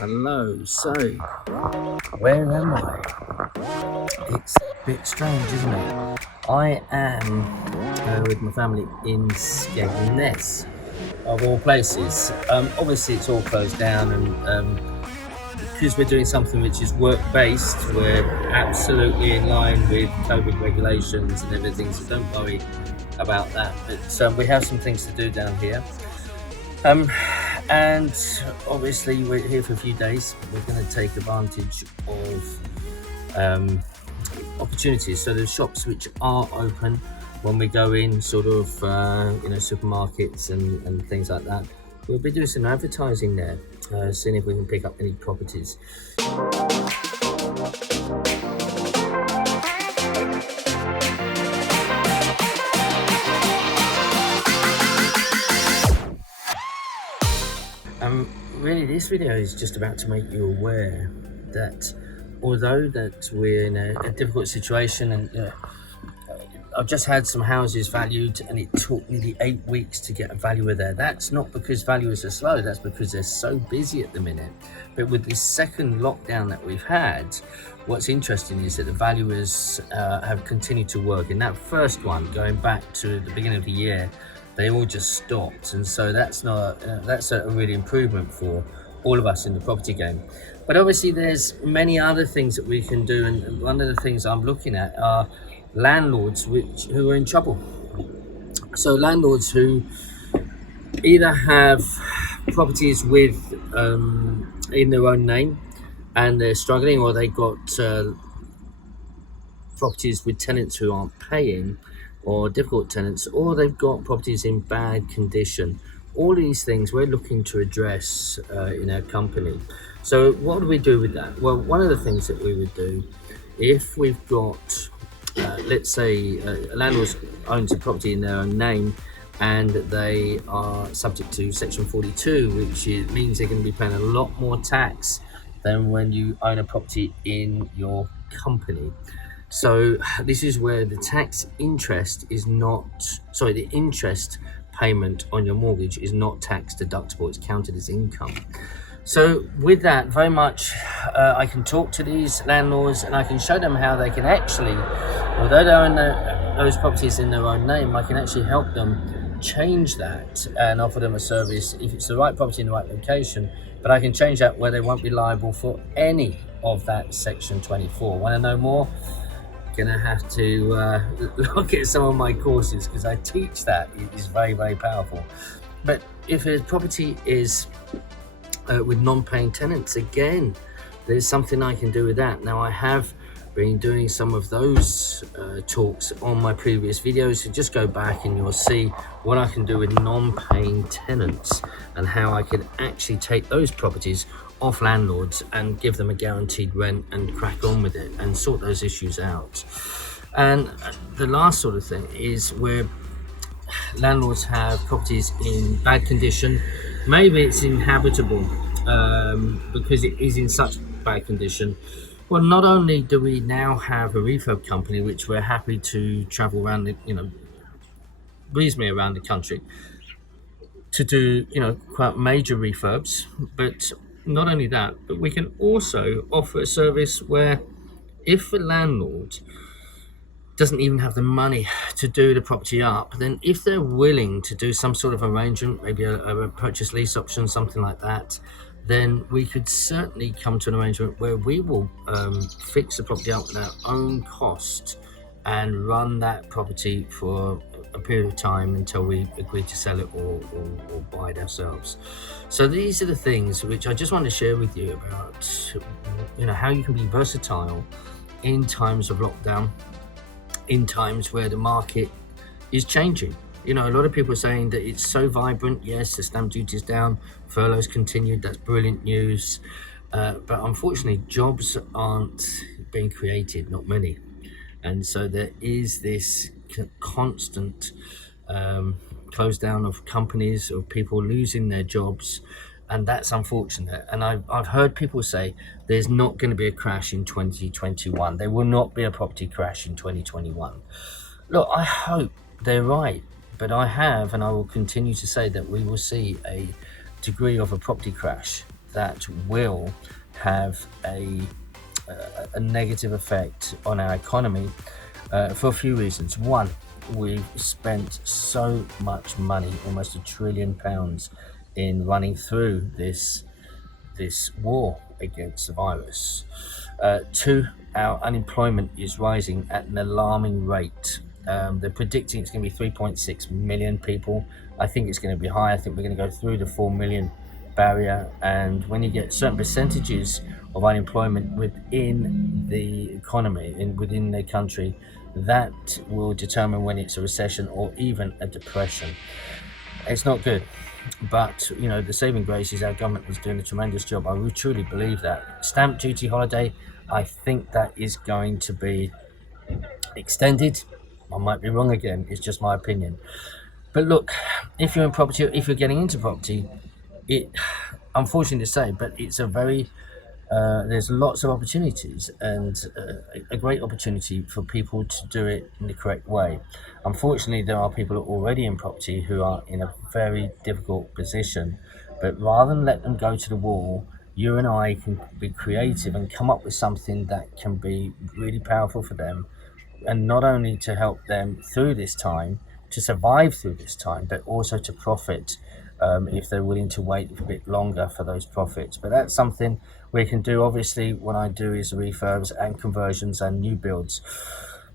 Hello, so where am I? It's a bit strange, isn't it? I am with my family in Skegness, of all places. Obviously, it's all closed down, and because we're doing something which is work-based, we're absolutely in line with COVID regulations and everything, so don't worry about that. But we have some things to do down here. And obviously we're here for a few days. We're going to take advantage of opportunities. So there's shops which are open when we go in, sort of supermarkets and things like that. We'll be doing some advertising there, seeing if we can pick up any properties. Really, this video is just about to make you aware that although that we're in a difficult situation, and I've just had some houses valued and it took nearly 8 weeks to get a valuer there. That's not because valuers are slow, that's because they're so busy at the minute. But with this second lockdown that we've had, what's interesting is that the valuers have continued to work. In that first one, going back to the beginning of the year, they all just stopped, and so that's a really improvement for all of us in the property game. But obviously there's many other things that we can do, and one of the things I'm looking at are landlords who are in trouble. So landlords who either have properties with in their own name and they're struggling, or they got properties with tenants who aren't paying, or difficult tenants, or they've got properties in bad condition. All these things we're looking to address in our company. So what do we do with that? Well, one of the things that we would do, if we've got let's say a landlord owns a property in their own name and they are subject to section 42, which means they're going to be paying a lot more tax than when you own a property in your company. So this is where the the interest payment on your mortgage is not tax deductible, it's counted as income. So with that, very much I can talk to these landlords and I can show them how they can actually, although they own those properties in their own name, I can actually help them change that and offer them a service if it's the right property in the right location. But I can change that where they won't be liable for any of that section 24. Want to know more? Gonna have to look at some of my courses, because I teach that. It is very, very powerful. But if a property is with non-paying tenants, again, there's something I can do with that. Now, I have been doing some of those talks on my previous videos, so just go back and you'll see what I can do with non-paying tenants and how I can actually take those properties off landlords and give them a guaranteed rent and crack on with it and sort those issues out. And the last sort of thing is where landlords have properties in bad condition. Maybe it's inhabitable because it is in such bad condition. Well, not only do we now have a refurb company, which we're happy to travel around, reasonably around the country to do, quite major refurbs, but not only that, but we can also offer a service where if a landlord doesn't even have the money to do the property up, then if they're willing to do some sort of arrangement, maybe a purchase lease option, something like that, then we could certainly come to an arrangement where we will fix the property up at our own cost and run that property for a period of time until we agree to sell it or buy it ourselves. So these are the things which I just want to share with you about, how you can be versatile in times of lockdown, in times where the market is changing. A lot of people are saying that it's so vibrant. Yes, the stamp duty is down, furloughs continued, that's brilliant news. But unfortunately, jobs aren't being created, not many. And so there is this constant close down of companies, of people losing their jobs, and that's unfortunate. And I've heard people say there's not going to be a crash in 2021. There will not be a property crash in 2021. Look, I hope they're right, but I have and I will continue to say that we will see a degree of a property crash that will have a negative effect on our economy for a few reasons. One, we've spent so much money, almost £1 trillion, in running through this war against the virus. Two, our unemployment is rising at an alarming rate. They're predicting it's going to be 3.6 million people. I think it's going to be high. I think we're going to go through the 4 million barrier. And when you get certain percentages of unemployment within the economy and within the country, that will determine when it's a recession or even a depression. It's not good. But the saving grace is our government is doing a tremendous job. I would truly believe that. Stamp duty holiday, I think that is going to be extended. I might be wrong again. It's just my opinion. But look, if you're in property, if you're getting into property, it, unfortunately to say, but it's a very there's lots of opportunities, and a great opportunity for people to do it in the correct way. Unfortunately, there are people who are already in property who are in a very difficult position, but rather than let them go to the wall, you and I can be creative and come up with something that can be really powerful for them, and not only to help them through this time, to survive through this time, but also to profit if they're willing to wait a bit longer for those profits. But that's something we can do. Obviously, what I do is refurbs and conversions and new builds.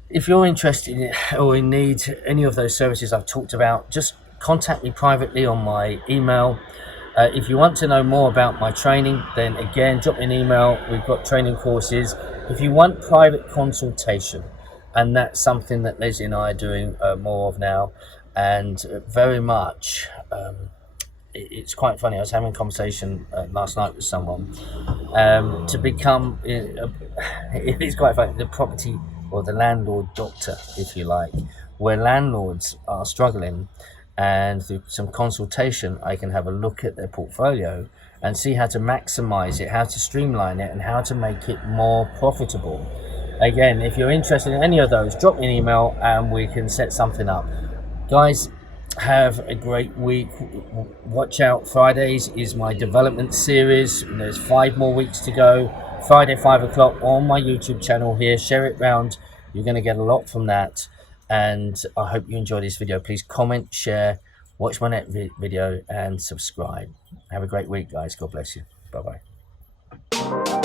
If you're interested in or in need any of those services I've talked about, just contact me privately on my email. If you want to know more about my training, then again, drop me an email. We've got training courses. If you want private consultation, and that's something that Leslie and I are doing more of now, and very much. It's quite funny. I was having a conversation last night with someone to become. It's quite funny. The property or the landlord doctor, if you like, where landlords are struggling, and through some consultation, I can have a look at their portfolio and see how to maximize it, how to streamline it, and how to make it more profitable. Again, if you're interested in any of those, drop me an email and we can set something up. Guys, have a great week. Watch out, Fridays is my development series. There's 5 more weeks to go. Friday 5 o'clock on my YouTube channel here. Share it round. You're going to get a lot from that, and I hope you enjoy this video. Please comment, share, watch my next video and subscribe. Have a great week, guys. God bless you. Bye bye.